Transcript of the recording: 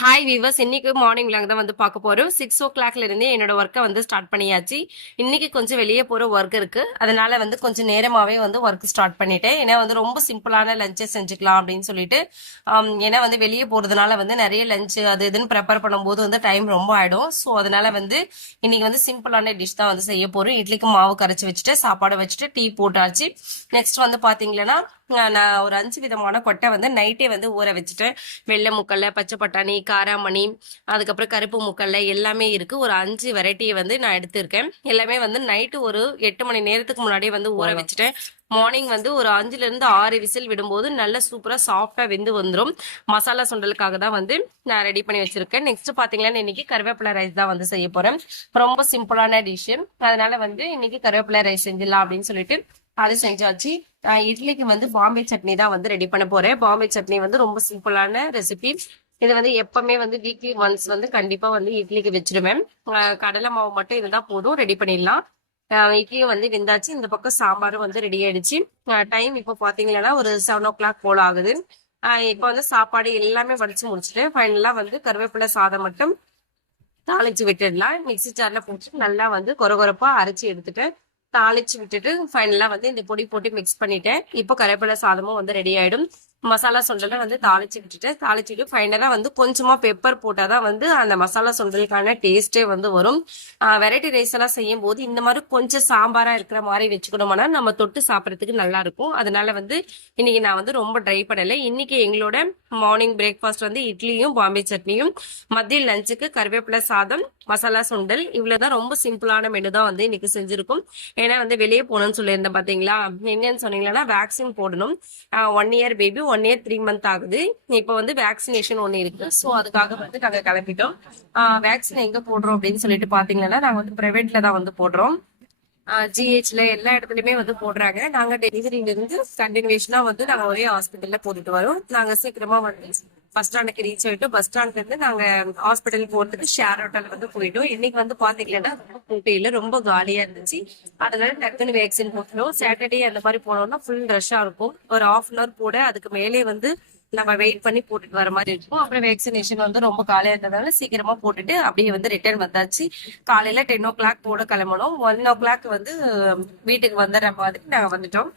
Hi viewers, இன்னைக்கு morning vlog தான் வந்து பார்க்க போறோம். 6 o'clockல இருந்தே என்னோட ஒர்க்கை வந்து ஸ்டார்ட் பண்ணியாச்சு. இன்னைக்கு கொஞ்சம் வெளியே போற ஒர்க் இருக்கு, அதனால வந்து கொஞ்சம் நேரமாவே வந்து ஒர்க் ஸ்டார்ட் பண்ணிட்டேன். ஏன்னா வந்து ரொம்ப சிம்பிளான லஞ்சை செஞ்சுக்கலாம் அப்படின்னு சொல்லிட்டு, ஏன்னா வந்து வெளியே போறதுனால வந்து நிறைய லஞ்சு அது இதுன்னு ப்ரிப்பேர் பண்ணும்போது வந்து டைம் ரொம்ப ஆயிடும். ஸோ அதனால வந்து இன்னைக்கு வந்து சிம்பிளான டிஷ் தான் வந்து செய்ய போறோம். இட்லிக்கு மாவு கரைச்சி வச்சுட்டு சாப்பாடு வச்சுட்டு டீ போட்டாச்சு. நெக்ஸ்ட் வந்து பாத்தீங்கன்னா நான் ஒரு 5 விதமான கொட்டை வந்து நைட்டே வந்து ஊற வச்சுட்டேன். வெள்ளை முக்கல்ல, பச்சை பட்டாணி, காராமணி, அதுக்கப்புறம் கருப்பு முக்கல்ல எல்லாமே இருக்கு. ஒரு 5 வெரைட்டியை வந்து நான் எடுத்திருக்கேன். எல்லாமே வந்து நைட்டு ஒரு 8 மணி நேரத்துக்கு முன்னாடியே வந்து ஊற வச்சுட்டேன். மார்னிங் வந்து ஒரு 5ல இருந்து 6 விசில் விடும்போது நல்ல சூப்பரா சாஃப்டா வெந்து வந்துடும். மசாலா சுண்டலுக்காக தான் வந்து நான் ரெடி பண்ணி வச்சிருக்கேன். நெக்ஸ்ட் பாத்தீங்கன்னா இன்னைக்கு கருவேப்பிலை ரைஸ் தான் வந்து செய்ய போறேன். ரொம்ப சிம்பிளான டிஷ், அதனால வந்து இன்னைக்கு கருவேப்பிலை ரைஸ் செஞ்சிடலாம் அப்படின்னு சொல்லிட்டு அது செஞ்சாச்சு. இட்லிக்கு வந்து பாம்பே சட்னி தான் வந்து ரெடி பண்ண போறேன். பாம்பே சட்னி வந்து ரொம்ப சிம்பிளான ரெசிபி. இது வந்து எப்பவுமே வந்து வீக்லி ஒன்ஸ் வந்து கண்டிப்பா வந்து இட்லிக்கு வச்சிருவேன். கடலை மாவு மட்டும் இருந்தா போதும், ரெடி பண்ணிடலாம். இட்லியும் வந்து வெந்தாச்சு. இந்த பக்கம் சாம்பாரும் வந்து ரெடி ஆயிடுச்சு. டைம் இப்போ பாத்தீங்கன்னா ஒரு 7 o'clock போல ஆகுது. இப்போ வந்து சாப்பாடு எல்லாமே வடிச்சு முடிச்சுட்டு ஃபைனலா வந்து கருவேப்பிலை சாதம் மட்டும் தாளிச்சு விட்டுடலாம். மிக்சி ஜார்ல போட்டு நல்லா வந்து கொரகொரப்பா அரைச்சி எடுத்துட்டு தாளிச்சு விட்டுட்டு ஃபைனலா வந்து இந்த பொடி போட்டு மிக்ஸ் பண்ணிட்டேன். இப்போ கருவேப்பிலை சாதமும் வந்து ரெடி ஆயிடும். மசாலா சுண்டலை வந்து தாளிச்சு விட்டுட்டு ஃபைனலா வந்து கொஞ்சமா பெப்பர் போட்டாதான் வந்து அந்த மசாலா சுண்டலுக்கான டேஸ்டே வந்து வரும். வெரைட்டி ரைஸ் எல்லாம் செய்யும் போது இந்த மாதிரி கொஞ்சம் சாம்பாரா இருக்கிற மாதிரி வச்சுக்கணும்னா நம்ம தொட்டு சாப்பிடறதுக்கு நல்லா இருக்கும். அதனால வந்து இன்னைக்கு நான் வந்து ரொம்ப ட்ரை பண்ணல. இன்னைக்கு எங்களோட மார்னிங் பிரேக்ஃபாஸ்ட் வந்து இட்லியும் பாம்பே சட்னியும், மதிய லஞ்சுக்கு கருவேப்பிலை சாதம், மசாலா சுண்டல். இவ்வளவுதான், ரொம்ப சிம்பிளான மெனு தான் வந்து இன்னைக்கு செஞ்சிருக்கும். ஏன்னா வந்து வெளியே போகணும்னு சொல்லியிருந்தேன் பாத்தீங்களா. என்னன்னு சொன்னீங்கன்னா வேக்சின் போடணும். 1 year பேபி, 1 year 3 month ஆகுது. இப்போ வந்து வேக்சினேஷன் ஒண்ணு இருக்கு. ஸோ அதுக்காக வந்து நாங்க கிளம்பிட்டோம். வேக்சின் எங்க போடுறோம் அப்படின்னு சொல்லிட்டு பாத்தீங்கன்னா நாங்க வந்து பிரைவேட்ல தான் வந்து போடுறோம். ஜிஹெச்ல எல்லா இடத்துலயுமே வந்து போடுறாங்க. நாங்க டெலிவரியில இருந்து கண்டினியூஷனா வந்து நாங்க ஒரே ஹாஸ்பிட்டல்ல போட்டுட்டு வரோம். நாங்க சீக்கிரமா வந்து பஸ் ஸ்டாண்டுக்கு ரீச் ஆயிட்டோம். பஸ் ஸ்டாண்ட்ல இருந்து நாங்க ஹாஸ்பிட்டல் போறதுக்கு ஷேர் ஆட்டோல வந்து போயிட்டோம். இன்னைக்கு வந்து பாத்தீங்கன்னா ரொம்ப கூட்டையில ரொம்ப காலியா இருந்துச்சு. அதனால டக்குன்னு வேக்சின் போட்டுரும். சாட்டர்டே அந்த மாதிரி போனோம்னா ஃபுல் ரஷ்ஷா இருக்கும். ஒரு 1/2 hour போட அதுக்கு மேலே வந்து நம்ம வெயிட் பண்ணி போட்டுட்டு வர மாதிரி இருக்கும். அப்புறம் வேக்சினேஷன் வந்து ரொம்ப காலையா இருந்ததால சீக்கிரமா போட்டுட்டு அப்படியே வந்து ரிட்டர்ன் வந்தாச்சு. காலையில 10 o'clock போட கிளம்பணும். 1 o'clock வந்து வீட்டுக்கு வந்துடுற மாதிரி நாங்க வந்துட்டோம்.